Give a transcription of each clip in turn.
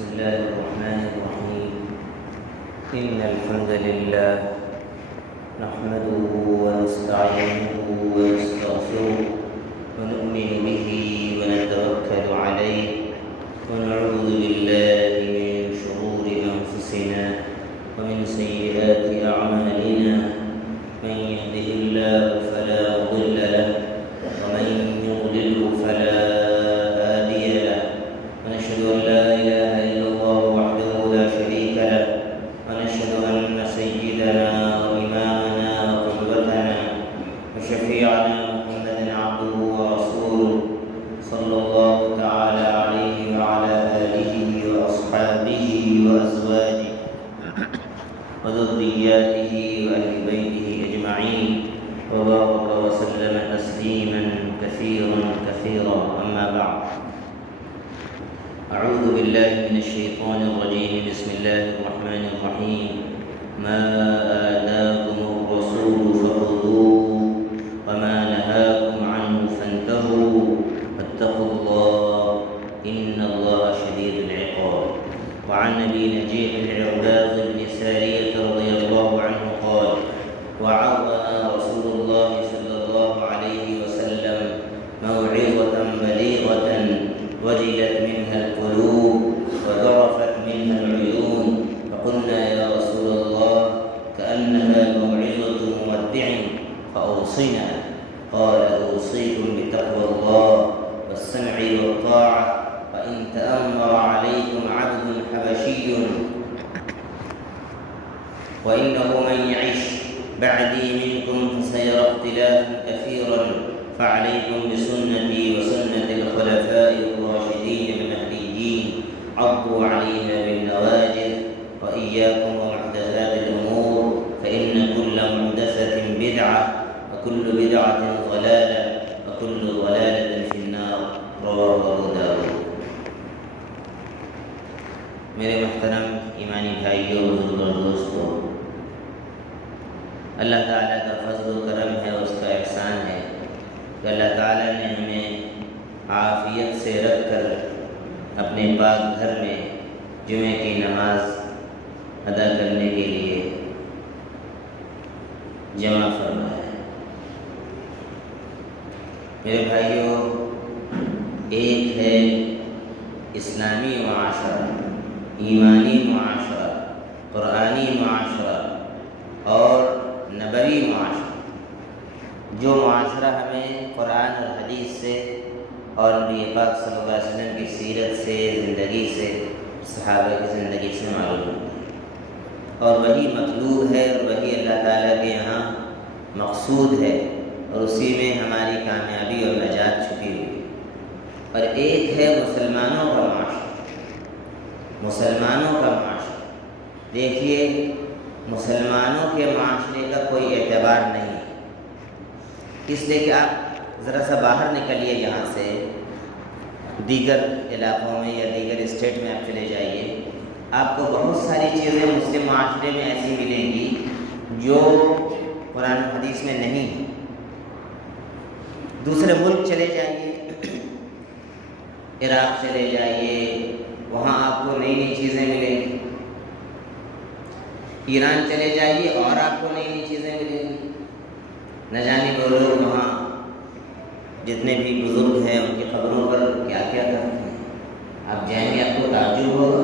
بسم الله الرحمن الرحيم. إن الحمد لله نحمده ونستعينه ونستغفره ونؤمن به ونتوكل عليه ونعوذ بالله من شرور أنفسنا ومن سيئات أعمالنا. من يهده الله فلا مضل له ومن يضلله فلا هادي له. ونشهد أن لا إله إلا الله وحده لا شريك له. ونشهد أن سيدنا وإمامنا وقدوتنا وشفيعنا محمدا عبده ورسوله صلى الله تعالى عليه وعلى آله وأصحابه وأزواجه وذرياته وأهل بيته أجمعين وبارك وسلم تسليما كثيرا أما بعد. أعوذ بالله من الشيطان الرجيم. بسم الله الرحمن الرحيم. ما آتاكم الرسول فخذوه وما نهاكم عنه فانتهوا واتقوا الله إن الله شديد العقاب. وعن أبي نجيح العرباض بن سارية رضي الله عنه قال: وعظنا رسول الله صلى الله عليه وسلم موعظة بليغة وجلت منها القلوب وذرفت منها العيون، فقلنا يا رسول الله كأنها موعظة مودع فأوصنا. قال: أوصيكم بتقوى الله والسمع والطاعة، وإن تأمر عليكم عبد حبشي وإنه من يعش بعدي منكم فسيرى اختلافا كثيرا، فعليكم بسنتي وسنة الخلفاء الراشدين المهديين عضوا عليها بالنواجذ، وإياكم ومحدثات الأمور، فإن كل محدثة بدعة وكل بدعة ضلالة وكل ضلالة في النار. رواه أبو داود. میرے محترم ایمانی بھائیوں بزرگوں اور دوستوں، اللہ تعالیٰ کا فضل و کرم ہے، اس کا احسان ہے کہ اللہ تعالیٰ نے ہمیں عافیت سے رکھ کر اپنے پاک گھر میں جمعے کی نماز ادا کرنے کے لیے جمع فرمایا ہے۔ میرے بھائیوں، ایک ہے اسلامی معاشرہ، ایمانی معاشرہ، قرآنی معاشرہ اور نبوی معاشرہ، جو معاشرہ ہمیں قرآن اور حدیث سے اور نبی پاک صلی اللہ علیہ وسلم کی سیرت سے، زندگی سے، صحابہ کی زندگی سے معلوم ہوتا ہے، اور وہی مطلوب ہے اور وہی اللہ تعالیٰ کے یہاں مقصود ہے، اور اسی میں ہماری کامیابی اور نجات چھپی ہوئی ہے۔ اور ایک ہے مسلمانوں کا معاشرہ، مسلمانوں کا معاشرہ۔ دیکھیے، مسلمانوں کے معاشرے کا کوئی اعتبار نہیں ہے، اس لیے کہ آپ ذرا سا باہر نکلیے یہاں سے، دیگر علاقوں میں یا دیگر اسٹیٹ میں آپ چلے جائیے، آپ کو بہت ساری چیزیں مسلم معاشرے میں ایسی ملیں گی جو قرآن و حدیث میں نہیں ہیں۔ دوسرے ملک چلے جائیے، عراق چلے جائیے، وہاں آپ کو نئی نئی چیزیں ملیں گی۔ ایران چلے جائیے اور آپ کو نئی نئی چیزیں ملیں گی۔ نہ جانے وہ لوگ وہاں جتنے بھی بزرگ ہیں ان کی خبروں پر کیا کیا کرتے ہیں، آپ جائیں گے آپ کو تعجب ہوگا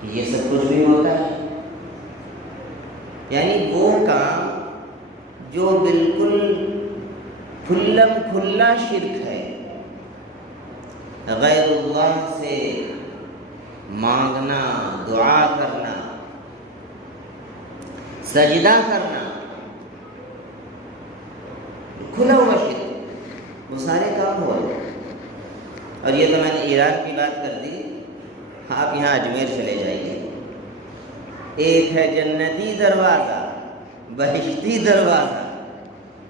کہ یہ سب کچھ بھی ہوتا ہے۔ یعنی وہ کام جو بالکل کھلم کھلا شرک ہے، غیر اللہ سے مانگنا، دعا کرنا، سجدہ کرنا، کھلا ہوا شرک، وہ سارے کام ہوا۔ اور یہ تو میں نے ایران کی بات کر دی، آپ یہاں اجمیر چلے جائیے، ایک ہے جنتی دروازہ، بہشتی دروازہ،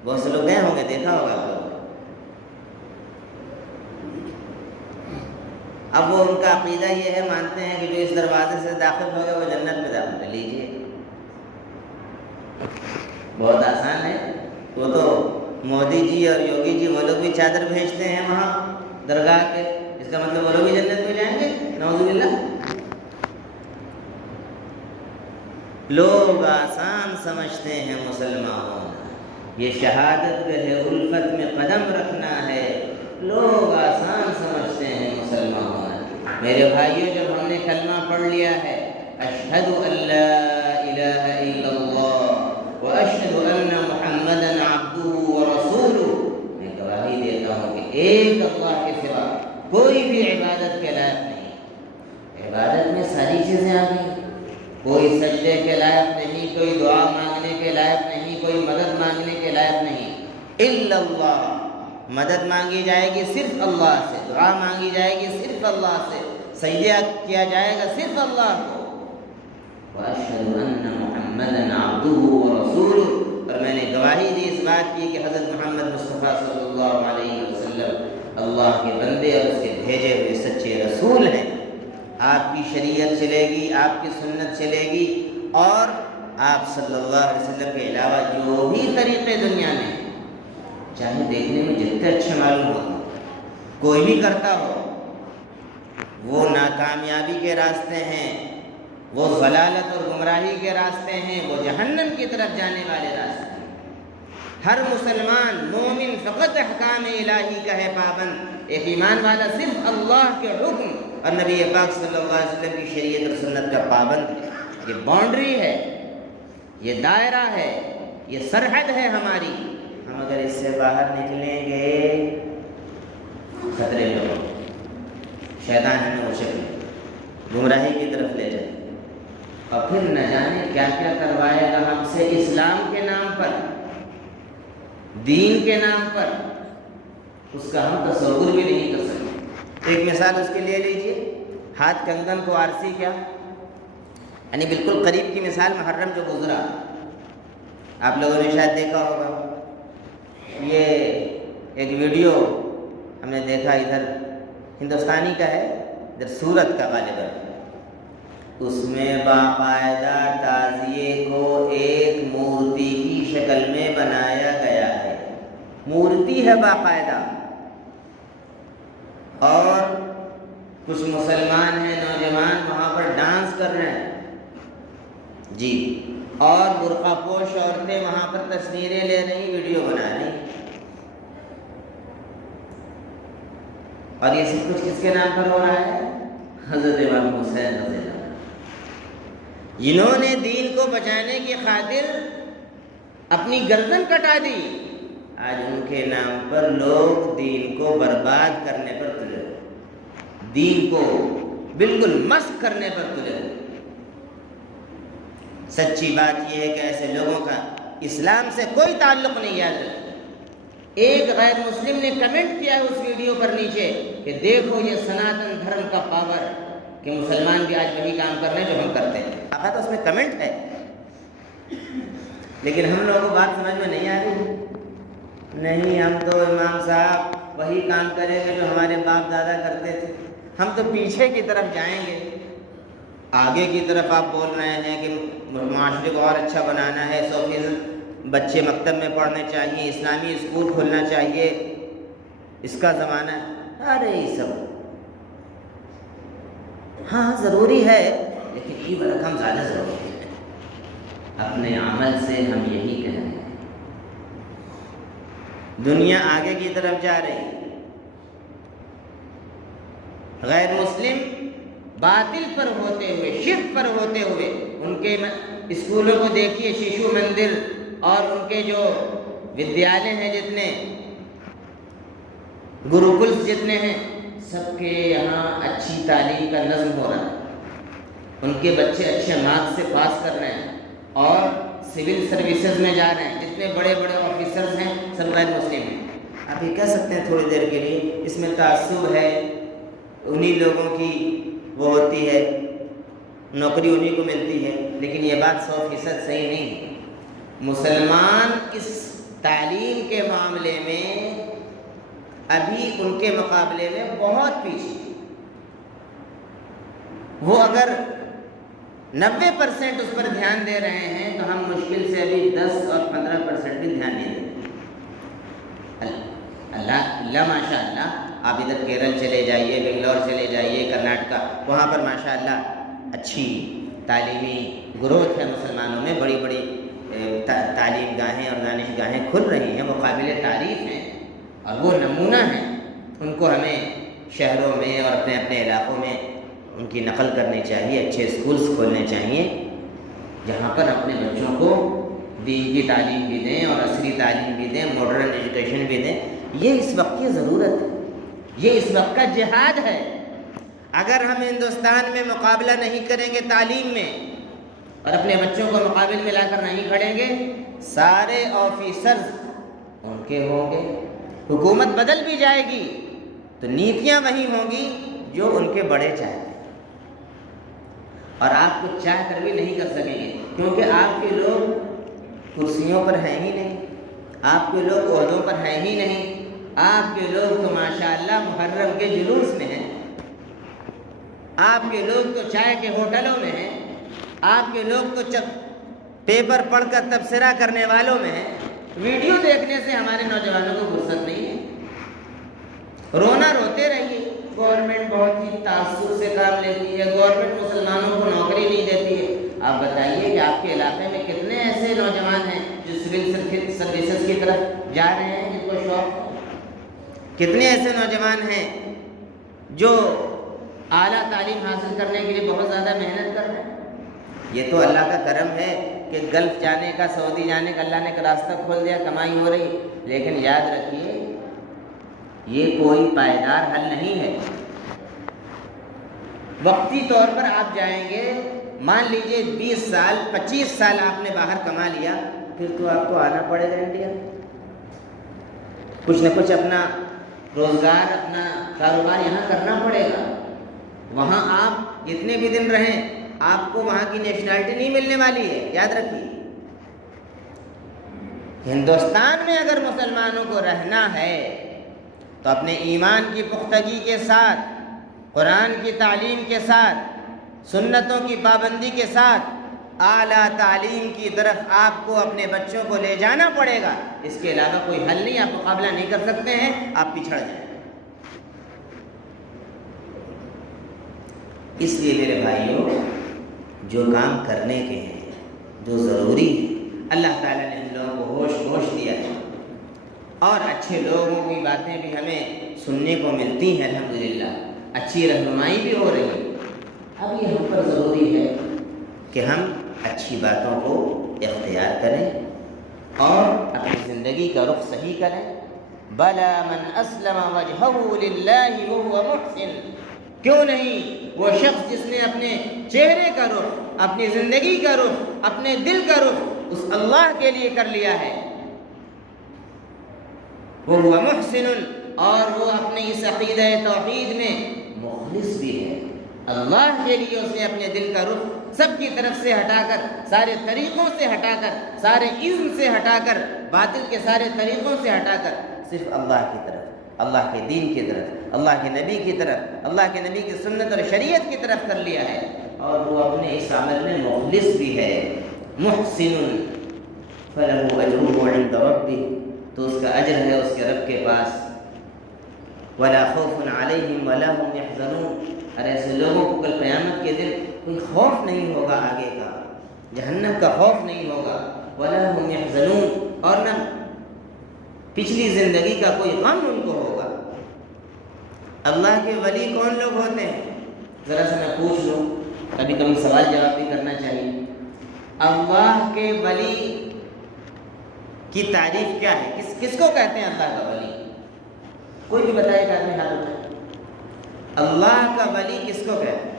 بہت سے لوگ گئے ہوں گے، دیکھا ہوگا آپ لوگ۔ اب وہ ان کا عقیدہ یہ ہے، مانتے ہیں کہ جو اس دروازے سے داخل ہو گئے وہ جنت میں داخل ہے۔ لیجیے، بہت آسان ہے، وہ تو مودی جی اور یوگی جی وہ لوگ بھی چادر بھیجتے ہیں وہاں درگاہ کے، اس کا مطلب وہ لوگ بھی جنت میں جائیں گے؟ نعوذ باللہ۔ لوگ آسان سمجھتے ہیں مسلمان ہونا، یہ شہادت ہے، الفت میں قدم رکھنا ہے، لوگ آسان سمجھتے ہیں مسلمان ہونا۔ میرے بھائیوں، جب ہم نے کلمہ پڑھ لیا ہے اشہد ان لا الہ الا اللہ واشہد ان محمدا عبدہ ورسولہ، میں گواہی دیتا ہوں کہ ایک اللہ کے سوا کوئی بھی عبادت کے لائق نہیں۔ عبادت میں ساری چیزیں آ گئی، کوئی سجدے کے لائق نہیں، کوئی دعا مانگنے کے لائق نہیں، کوئی مدد مانگنے کے لائق نہیں، الا اللہ، مدد مانگی جائے گی صرف اللہ سے، دعا مانگی جائے گی صرف اللہ سے، سجدہ کیا جائے گا صرف اللہ کو۔ واشہد ان محمدا عبدہ ورسولہ، اور میں نے گواہی دی، اس بات کی کہ حضرت محمد مصطفیٰ صلی اللہ علیہ وسلم اللہ کے بندے اور اس کے بھیجے ہوئے سچے رسول ہیں۔ آپ کی شریعت چلے گی، آپ کی سنت چلے گی، اور آپ صلی اللہ علیہ وسلم کے علاوہ جو بھی طریقے دنیا میں چاہے دیکھنے میں جتنے اچھے معلوم ہوتے، کوئی بھی کرتا ہو، وہ ناکامیابی کے راستے ہیں، وہ ضلالت اور گمراہی کے راستے ہیں، وہ جہنم کی طرف جانے والے راستے ہیں۔ ہر مسلمان مومن فقط احکام الہی کا ہے پابند، ایک ایمان والا صرف اللہ کے حکم اور نبی پاک صلی اللہ علیہ وسلم کی شریعت اور سنت کا پابند ہے۔ یہ باؤنڈری ہے، یہ دائرہ ہے، یہ سرحد ہے ہماری، ہم اگر اس سے باہر نکلیں گے خطرے میں ہوں، شیطان ہمیں اشک گمراہی کی طرف لے جائے، اور پھر نہ جانے کیا کیا کروائے گا ہم سے، اسلام کے نام پر، دین کے نام پر، اس کا ہم تصور بھی نہیں کر سکتے۔ ایک مثال اس کے لے لیجئے، ہاتھ کنگن کو آرسی کیا، یعنی بالکل قریب کی مثال محرم جو گزرا، آپ لوگوں نے شاید دیکھا ہوگا، یہ ایک ویڈیو ہم نے دیکھا، ادھر ہندوستانی کا ہے، ادھر سورت کا غالباً، اس میں باقاعدہ تعزیے کو ایک مورتی کی شکل میں بنایا گیا ہے، مورتی ہے باقاعدہ، اور کچھ مسلمان ہیں نوجوان وہاں پر ڈانس کر رہے ہیں جی، اور برقع پوش عورتیں وہاں پر تصویریں لے رہی، ویڈیو بنا رہی، اور یہ سب کچھ کس کے نام پر ہو رہا ہے؟ حضرت امام حسین رضی اللہ عنہ، جنہوں نے دین کو بچانے کی خاطر اپنی گردن کٹا دی، آج ان کے نام پر لوگ دین کو برباد کرنے پر تلے، دین کو بالکل مسخ کرنے پر تلے۔ سچی بات یہ ہے کہ ایسے لوگوں کا اسلام سے کوئی تعلق نہیں، یاد رکھیں۔ ایک غیر مسلم نے کمنٹ کیا ہے اس ویڈیو پر نیچے کہ دیکھو یہ سناتن دھرم کا پاور، کہ مسلمان بھی آج وہی کام کر رہے ہیں جو ہم کرتے ہیں، آقا تو اس میں کمنٹ ہے، لیکن ہم لوگوں کو بات سمجھ میں نہیں آ رہی، نہیں ہم تو امام صاحب وہی کام کریں گے جو ہمارے باپ دادا کرتے تھے، ہم تو پیچھے کی طرف جائیں گے، آگے کی طرف آپ بول رہے ہیں کہ معاشرے کو اور اچھا بنانا ہے، 100% بچے مکتب میں پڑھنے چاہیے، اسلامی اسکول کھولنا چاہیے، اس کا زمانہ ہے، ارے یہ سب ہاں ضروری ہے، لیکن یہ رقم زیادہ ضروری ہے۔ اپنے عمل سے ہم یہی کہہ رہے ہیں، دنیا آگے کی طرف جا رہی، غیر مسلم باطل پر ہوتے ہوئے، شرک پر ہوتے ہوئے، ان کے اسکولوں کو دیکھیے، شیشو مندر اور ان کے جو ودیالے ہیں جتنے، گروکلس جتنے ہیں، سب کے یہاں اچھی تعلیم کا نظم ہو رہا ہے، ان کے بچے اچھے مارکس سے پاس کر رہے ہیں اور سول سروسز میں جا رہے ہیں، جتنے بڑے بڑے آفیسرز ہیں سب غیر مسلم ہیں۔ آپ یہ کہہ سکتے ہیں تھوڑی دیر کے لیے اس میں تعصب ہے، انہی لوگوں کی وہ ہوتی ہے، نوکری انہی کو ملتی ہے، لیکن یہ بات 100% صحیح نہیں ہے۔ مسلمان اس تعلیم کے معاملے میں ابھی ان کے مقابلے میں بہت پیچھے، وہ اگر 90% اس پر دھیان دے رہے ہیں تو ہم مشکل سے ابھی 10 اور 15% بھی دھیان نہیں دیں۔ اللہ ماشاء اللہ، آپ ادھر کیرل چلے جائیے، بنگلور چلے جائیے، کرناٹکا، وہاں پر ماشاء اللہ اچھی تعلیمی گروتھ ہے مسلمانوں میں، بڑی بڑی تعلیم گاہیں اور دانش گاہیں کھل رہی ہیں، وہ قابل تعریف ہیں اور وہ نمونہ ہیں. ان کو ہمیں شہروں میں اور اپنے اپنے علاقوں میں ان کی نقل کرنی چاہیے. اچھے اسکولز کھولنے چاہیے جہاں پر اپنے بچوں کو دین کی تعلیم بھی دیں اور عصری تعلیم بھی دیں، ماڈرن ایجوکیشن بھی دیں. یہ اس وقت کی ضرورت ہے، یہ اس وقت کا جہاد ہے. اگر ہم ہندوستان میں مقابلہ نہیں کریں گے تعلیم میں اور اپنے بچوں کو مقابل میں لا کر نہیں کھڑیں گے، سارے آفیسرز ان کے ہوں گے. حکومت بدل بھی جائے گی تو نیتیاں وہی ہوں گی جو ان کے بڑے چاہتے ہیں، اور آپ کچھ چاہ کر بھی نہیں کر سکیں گے کیونکہ آپ کے لوگ کرسیوں پر ہیں ہی نہیں، آپ کے لوگ عہدوں پر ہیں ہی نہیں. آپ کے لوگ تو ماشاءاللہ محرم کے جلوس میں ہیں، آپ کے لوگ تو چائے کے ہوٹلوں میں ہیں، آپ کے لوگ تو پیپر پڑھ کر تبصرہ کرنے والوں میں ہیں. ویڈیو دیکھنے سے ہمارے نوجوانوں کو فرصت نہیں ہے. رونا روتے رہیے، گورنمنٹ بہت ہی تعصب سے کام لیتی ہے، گورنمنٹ مسلمانوں کو نوکری نہیں دیتی ہے. آپ بتائیے کہ آپ کے علاقے میں کتنے ایسے نوجوان ہیں جو سول سروسز کی طرف جا رہے ہیں جن کو شوق؟ کتنے ایسے نوجوان ہیں جو اعلیٰ تعلیم حاصل کرنے کے لیے بہت زیادہ محنت کر رہے ہیں؟ یہ تو اللہ کا کرم ہے کہ گلف جانے کا، سعودی جانے کا اللہ نے ایک راستہ کھول دیا، کمائی ہو رہی. لیکن یاد رکھیے یہ کوئی پائیدار حل نہیں ہے. وقتی طور پر آپ جائیں گے، مان لیجئے 20 سال 25 سال آپ نے باہر کما لیا، پھر تو آپ کو آنا پڑے گا انڈیا. کچھ نہ کچھ اپنا روزگار، اپنا کاروبار یہاں کرنا پڑے گا. وہاں آپ جتنے بھی دن رہیں آپ کو وہاں کی نیشنلٹی نہیں ملنے والی ہے، یاد رکھیے. ہندوستان میں اگر مسلمانوں کو رہنا ہے تو اپنے ایمان کی پختگی کے ساتھ، قرآن کی تعلیم کے ساتھ، سنتوں کی پابندی کے ساتھ اعلیٰ تعلیم کی طرف آپ کو اپنے بچوں کو لے جانا پڑے گا. اس کے علاوہ کوئی حل نہیں. آپ مقابلہ نہیں کر سکتے ہیں، آپ پچھڑ جائیں. اس لیے میرے بھائیوں، جو کام کرنے کے ہیں، جو ضروری ہے، اللہ تعالیٰ نے ہم لوگوں کو ہوش دیا ہے اور اچھے لوگوں کی باتیں بھی ہمیں سننے کو ملتی ہیں. الحمدللہ اچھی رہنمائی بھی ہو رہی ہے. اب یہ ہم پر ضروری ہے کہ ہم اچھی باتوں کو اختیار کریں اور اپنی زندگی کا رخ صحیح کریں. بلا من اسلم وجهه للہ وهو محسن. کیوں نہیں وہ شخص جس نے اپنے چہرے کا رخ، اپنی زندگی کا رخ، اپنے دل کا رخ اس اللہ کے لیے کر لیا ہے. وهو محسن، اور وہ اپنے اس عقیدہ توحید میں مخلص بھی ہے. اللہ کے لیے اس نے اپنے دل کا رخ سب کی طرف سے ہٹا کر، سارے طریقوں سے ہٹا کر، سارے اذن سے ہٹا کر، باطل کے سارے طریقوں سے ہٹا کر صرف اللہ کی طرف، اللہ کے دین کی طرف، اللہ کے نبی کی طرف، اللہ کے نبی کی سنت اور شریعت کی طرف کر لیا ہے. اور وہ اپنے اس عمل میں مخلص بھی ہے. محسن فلہ اجرہ عند ربہ، تو اس کا اجر ہے اس کے رب کے پاس. ولا خوف علیہم ولا هم يحزنون، اور ایسے لوگوں کو کل قیامت کے دن کوئی خوف نہیں ہوگا، آگے کا جہنم کا خوف نہیں ہوگا. ولا هم يحزنون، اور نہ پچھلی زندگی کا کوئی غم ان کو ہوگا. اللہ کے ولی کون لوگ ہوتے ہیں؟ ذرا سے میں پوچھ لوں، کبھی کبھی سوال جواب بھی کرنا چاہیے. اللہ کے ولی کی تعریف کیا ہے؟ کس کو کہتے ہیں اللہ کا ولی؟ کوئی بھی بتائے گا اپنے ہاتھ اٹھائے. اللہ کا ولی کس کو کہتے ہیں؟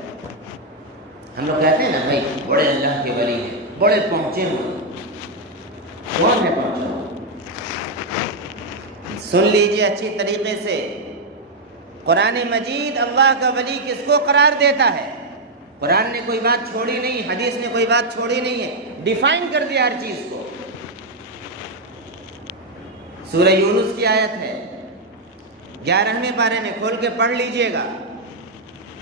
ہم لوگ کہتے ہیں نا بھائی بڑے اللہ کے ولی ہیں، بڑے پہنچے ہوں. کون ہے پہنچا ہوں؟ سن لیجئے اچھی طریقے سے، قرآن مجید اللہ کا ولی کس کو قرار دیتا ہے؟ قرآن نے کوئی بات چھوڑی نہیں، حدیث نے کوئی بات چھوڑی نہیں ہے، ڈیفائن کر دیا ہر چیز کو. سورہ یونس کی آیت ہے 11ویں پارے میں، کھول کے پڑھ لیجئے گا.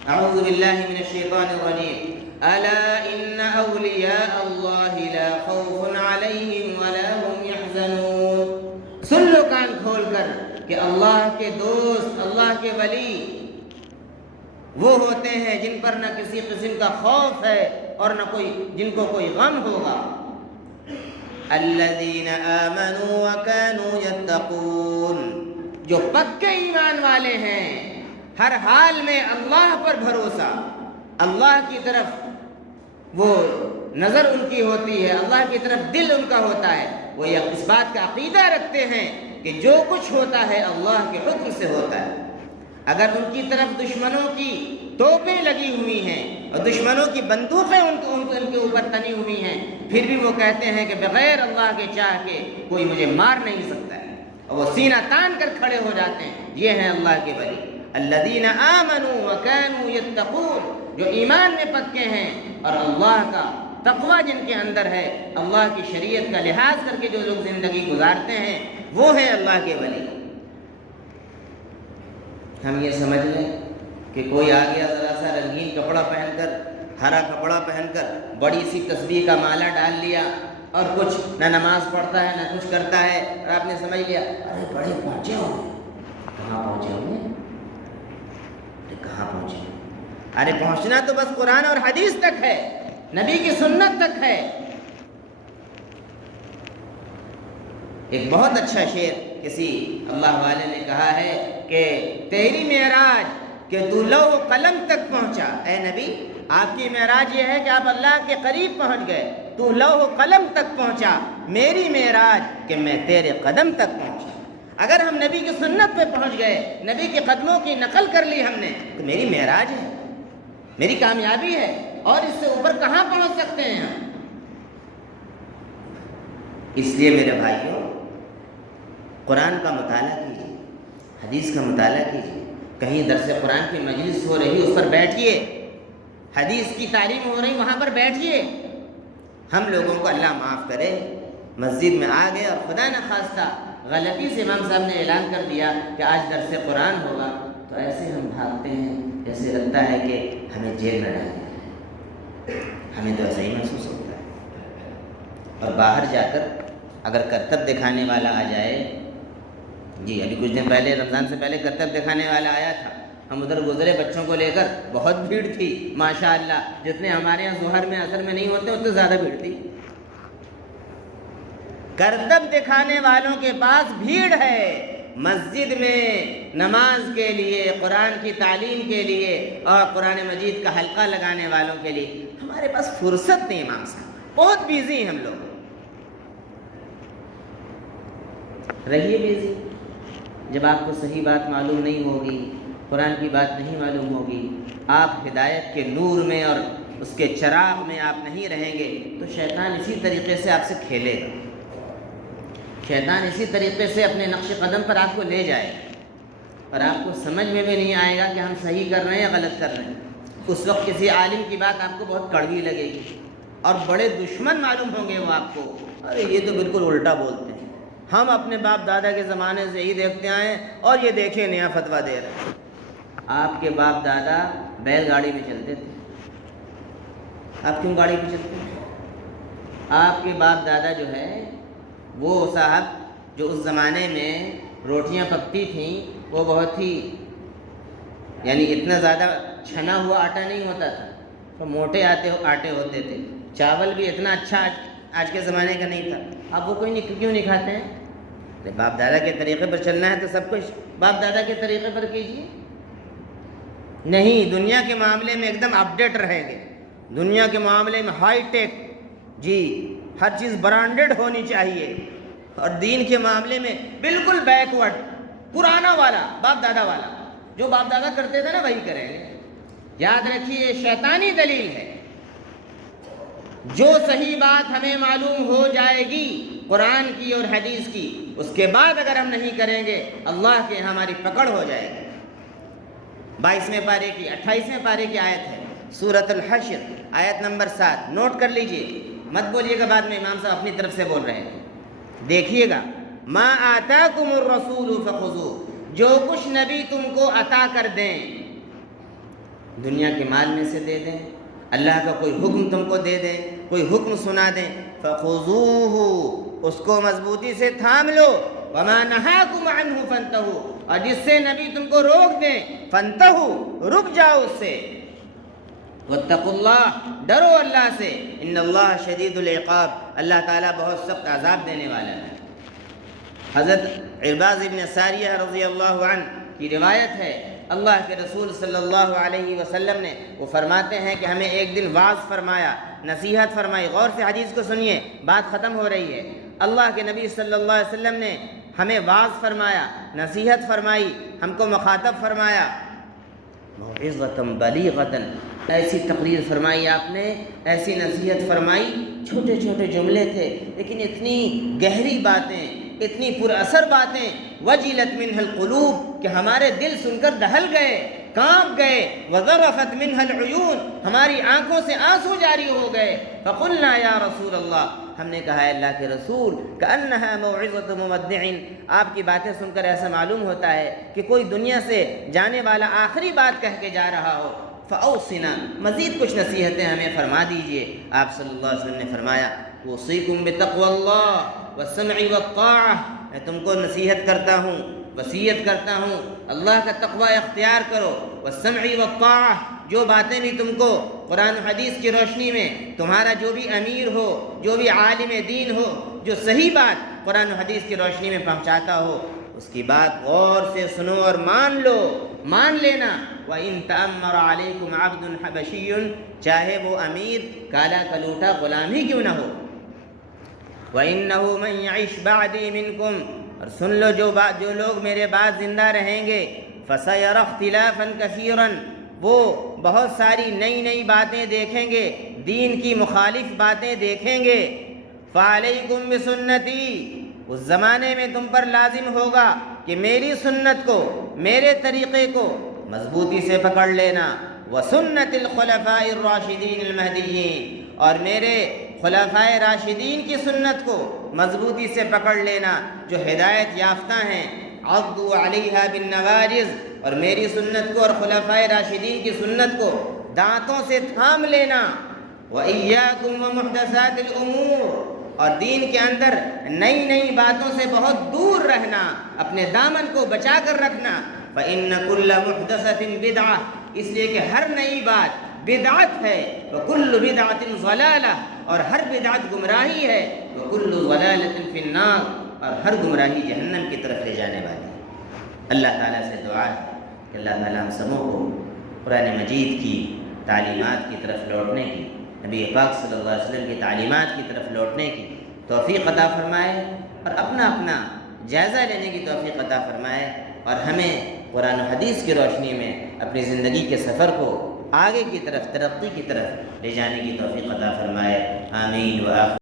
اعوذ باللہ من الشیطان الرجیم. الا ان اولیاء اللہ لا خوف علیہم ولا هم يحزنون. سن لو کان کھول کر کہ اللہ کے دوست، اللہ کے ولی وہ ہوتے ہیں جن پر نہ کسی قسم کا خوف ہے اور نہ جن کو کوئی غم ہوگا۔ الذین آمنوا وکانوا یتقون، جو پکے ایمان والے ہیں، ہر حال میں اللہ پر بھروسہ، اللہ کی طرف وہ نظر ان کی ہوتی ہے، اللہ کی طرف دل ان کا ہوتا ہے، وہ اس بات کا عقیدہ رکھتے ہیں کہ جو کچھ ہوتا ہے اللہ کے حکم سے ہوتا ہے۔ اگر ان کی طرف دشمنوں کی توپیں لگی ہوئی ہیں اور دشمنوں کی بندوقیں ان کے اوپر تنی ہوئی ہیں، پھر بھی وہ کہتے ہیں کہ بغیر اللہ کے چاہ کے کوئی مجھے مار نہیں سکتا ہے، اور وہ سینہ تان کر کھڑے ہو جاتے ہیں۔ یہ ہیں اللہ کے ولی، الذین آمنوا وکانوا یتقون، جو ایمان میں پکے ہیں اور اللہ کا تقوی جن کے اندر ہے، اللہ کی شریعت کا لحاظ کر کے جو لوگ زندگی گزارتے ہیں، وہ ہیں اللہ کے ولی۔ ہم یہ سمجھ لیں کہ کوئی آ گیا ذرا سا رنگین کپڑا پہن کر، ہرا کپڑا پہن کر، بڑی سی تسبیح کا مالا ڈال لیا اور کچھ نہ نماز پڑھتا ہے نہ کچھ کرتا ہے، اور آپ نے سمجھ لیا ارے بڑے پہنچے ہوں گے۔ کہاں پہنچے ہوں گے؟ کہاں پہنچے؟ ارے پہنچنا تو بس قرآن اور حدیث تک ہے، نبی کی سنت تک ہے۔ ایک بہت اچھا شعر کسی اللہ والے نے کہا ہے کہ تیری معراج کہ تو لوح قلم تک پہنچا، اے نبی آپ کی معراج یہ ہے کہ آپ اللہ کے قریب پہنچ گئے، تو لوح قلم تک پہنچا، میری معراج کہ میں تیرے قدم تک پہنچا۔ اگر ہم نبی کی سنت پہ پہنچ گئے، نبی کے قدموں کی نقل کر لی ہم نے، تو میری معراج ہے، میری کامیابی ہے، اور اس سے اوپر کہاں پہنچ سکتے ہیں ہم؟ اس لیے میرے بھائیوں، قرآن کا مطالعہ کیجیے، حدیث کا مطالعہ کیجیے، کہیں درس قرآن کی مجلس ہو رہی اس پر بیٹھیے، حدیث کی تعلیم ہو رہی وہاں پر بیٹھیے۔ ہم لوگوں کو اللہ معاف کرے، مسجد میں آ گئے اور خدا نخواستہ غلطی سے امام صاحب نے اعلان کر دیا کہ آج درس قرآن ہوگا، تو ایسے ہم بھاگتے ہیں جیسے لگتا ہے کہ ہمیں جیل میں ڈال دیا، ہمیں تو ایسا ہی محسوس ہوتا ہے۔ اور باہر جا کر اگر کرتب دکھانے والا آ جائے، جی ابھی کچھ دن پہلے رمضان سے پہلے کرتب دکھانے والا آیا تھا، ہم ادھر گزرے بچوں کو لے کر، بہت بھیڑ تھی ماشاءاللہ، جتنے ہمارے یہاں ظہر میں عصر میں نہیں ہوتے اتنے زیادہ بھیڑ تھی۔ کرتب دکھانے والوں کے پاس بھیڑ ہے، مسجد میں نماز کے لیے، قرآن کی تعلیم کے لیے اور قرآن مجید کا حلقہ لگانے والوں کے لیے ہمارے پاس فرصت نہیں۔ امام صاحب بہت بیزی ہیں ہم لوگ، رہیے بیزی۔ جب آپ کو صحیح بات معلوم نہیں ہوگی، قرآن کی بات نہیں معلوم ہوگی، آپ ہدایت کے نور میں اور اس کے چراغ میں آپ نہیں رہیں گے، تو شیطان اسی طریقے سے آپ سے کھیلے گا، شیطان اسی طریقے سے اپنے نقش قدم پر آپ کو لے جائے گا، اور آپ کو سمجھ میں بھی نہیں آئے گا کہ ہم صحیح کر رہے ہیں یا غلط کر رہے ہیں۔ اس وقت کسی عالم کی بات آپ کو بہت کڑوی لگے گی اور بڑے دشمن معلوم ہوں گے وہ آپ کو، ارے یہ تو بالکل الٹا بولتے ہیں، ہم اپنے باپ دادا کے زمانے سے یہی دیکھتے آئے ہیں اور یہ دیکھیں نیا فتویٰ دے رہے ہیں۔ آپ کے باپ دادا بیل گاڑی میں چلتے تھے، آپ کیوں گاڑی پہ چلتے ہیں؟ آپ کے باپ دادا جو ہے وہ صاحب جو اس زمانے میں روٹیاں پکتی تھیں وہ بہت ہی یعنی اتنا زیادہ چھنا ہوا آٹا نہیں ہوتا تھا، تو موٹے آٹے ہوتے تھے، چاول بھی اتنا اچھا آج کے زمانے کا نہیں تھا۔ آپ وہ کیوں نہیں کھاتے ہیں؟ باپ دادا کے طریقے پر چلنا ہے تو سب کچھ باپ دادا کے طریقے پر کیجیے۔ نہیں، دنیا کے معاملے میں ایک دم اپڈیٹ رہیں گے، دنیا کے معاملے میں ہائی ٹیک، جی ہر چیز برانڈڈ ہونی چاہیے، اور دین کے معاملے میں بالکل بیکورڈ، پرانا والا باپ دادا والا، جو باپ دادا کرتے تھے نا وہی کریں گے۔ یاد رکھیے، شیطانی دلیل ہے۔ جو صحیح بات ہمیں معلوم ہو جائے گی قرآن کی اور حدیث کی، اس کے بعد اگر ہم نہیں کریں گے اللہ کے ہماری پکڑ ہو جائے گی۔ 22ویں پارے کی 28ویں پارے کی آیت ہے، سورۃ الحشر، آیت نمبر 7، نوٹ کر لیجئے، مت بولیے گا بعد میں امام صاحب اپنی طرف سے بول رہے ہیں، دیکھیے گا۔ ما آتاکم الرسول فخذوہ، جو کچھ نبی تم کو عطا کر دیں، دنیا کے مال میں سے دے دیں، اللہ کا کوئی حکم تم کو دے دیں، کوئی حکم سنا دیں، فخذوہ، اس کو مضبوطی سے تھام لو، وما نہاکم عنہ فانتہوا، اور جس سے نبی تم کو روک دیں فانتہو رک جاؤ اس سے، واتقوا اللہ ڈرو اللہ سے، ان اللہ شدید العقاب اللہ تعالیٰ بہت سخت عذاب دینے والا ہے۔ حضرت عرباض بن ساریہ رضی اللہ عنہ کی روایت ہے، اللہ کے رسول صلی اللہ علیہ وسلم نے وہ فرماتے ہیں کہ ہمیں ایک دن واعظ فرمایا، نصیحت فرمائی۔ غور سے حدیث کو سنیے، بات ختم ہو رہی ہے۔ اللہ کے نبی صلی اللہ علیہ وسلم نے ہمیں واعظ فرمایا، نصیحت فرمائی، ہم کو مخاطب فرمایا، موعظۃ بلیغۃ، ایسی تقریر فرمائی آپ نے، ایسی نصیحت فرمائی، چھوٹے چھوٹے جملے تھے لیکن اتنی گہری باتیں، اتنی پر اثر باتیں، وجلت منہ القلوب کہ ہمارے دل سن کر دہل گئے، کانپ گئے، وذرفت منہ العیون ہماری آنکھوں سے آنسو جاری ہو گئے۔ فقلنا یا رسول اللہ، ہم نے کہا ہے اللہ کے رسول، کأنہا موعظۃ مودع، آپ کی باتیں سن کر ایسا معلوم ہوتا ہے کہ کوئی دنیا سے جانے والا آخری بات کہہ کے جا رہا ہو۔ فأوصنا، مزید کچھ نصیحتیں ہمیں فرما دیجئے۔ آپ صلی اللہ علیہ وسلم نے فرمایا، اوصیکم بتقوی اللہ والسمع والطاعہ، میں تم کو نصیحت کرتا ہوں، وصیت کرتا ہوں، اللہ کا تقوی اختیار کرو، والسمع والطاعہ، جو باتیں بھی تم کو قرآن و حدیث کی روشنی میں تمہارا جو بھی امیر ہو، جو بھی عالم دین ہو، جو صحیح بات قرآن و حدیث کی روشنی میں پہنچاتا ہو، اس کی بات غور سے سنو اور مان لو، مان لینا۔ وَإِن تَأَمَّرَ عَلَيْكُمْ عَبْدٌ حَبَشِيٌّ، چاہے وہ امیر کالا کلوٹا غلام ہی کیوں نہ ہو۔ وَإِنَّهُ مَن يَعِشْ بَعْدِي مِنْكُمْ، اور سن لو جو لوگ میرے بعد زندہ رہیں گے، فَسَيَرَى اخْتِلَافًا كَثِيرًا، وہ بہت ساری نئی نئی باتیں دیکھیں گے، دین کی مخالف باتیں دیکھیں گے۔ فَعَلَيْكُمْ بِسُنَّتِي، اس زمانے میں تم پر لازم ہوگا کہ میری سنت کو، میرے طریقے کو مضبوطی سے پکڑ لینا، وَسُنَّتِ الْخُلَفَاءِ الرَّاشِدِينَ الْمَهْدِيِّينَ، اور میرے خلفائے راشدین کی سنت کو مضبوطی سے پکڑ لینا جو ہدایت یافتہ ہیں۔ عَضُّوا عَلَيْهَا بِالنَّوَاجِذ، اور میری سنت کو اور خلفائے راشدین کی سنت کو دانتوں سے تھام لینا۔ وَإِيَّاكُمْ وَمُحْدَثَاتِ الْأُمُورِ، اور دین کے اندر نئی نئی باتوں سے بہت دور رہنا، اپنے دامن کو بچا کر رکھنا۔ فَإِنَّ كُلَّ مُحْدَثَةٍ بِدْعَةٍ، اس لیے کہ ہر نئی بات بدعت ہے، وَكُلُّ بِدْعَةٍ ضَلَالَةٍ، اور ہر بدعت گمراہی ہے، وَكُلُّ ضَلَالَةٍ فِي النَّارِ، اور ہر گمراہی جہنم کی طرف لے جانے والی ہے۔ اللہ تعالیٰ سے دعا ہے کہ اللہ تعالیٰ ہم سبوں کو قرآن مجید کی تعلیمات کی طرف لوٹنے کی، نبی پاک صلی اللہ علیہ وسلم کی تعلیمات کی طرف لوٹنے کی توفیق عطا فرمائے، اور اپنا اپنا جائزہ لینے کی توفیق عطا فرمائے، اور ہمیں قرآن و حدیث کی روشنی میں اپنی زندگی کے سفر کو آگے کی طرف، ترقی کی طرف لے جانے کی توفیق عطا فرمائے۔ آمین۔